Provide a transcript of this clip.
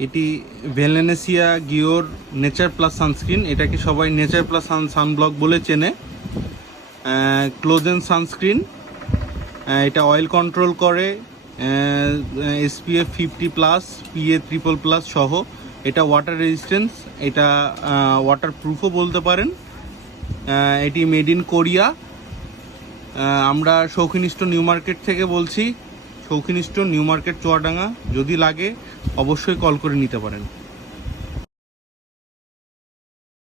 এটি ভ্যালেনেসিয়া গিওর nature plus sunscreen, এটাকে সবাই নেচার প্লাস সানব্লক বলে চেনে। ক্লোজেন সানস্ক্রিন, এটা অয়েল কন্ট্রোল করে, SPF 50+, PA ট্রিপল+ সহ। এটা ওয়াটার রেজিস্ট্যান্স, এটা ওয়াটার প্রুফও বলতে পারেন। এটি মেড ইন কোরিয়া। আমরা শৌখিন স্টোর নিউ মার্কেট থেকে বলছি। শৌখিন স্টোর নিউ মার্কেট চুয়াডাঙ্গা। যদি লাগে অবশ্যই কল করে নিতে পারেন।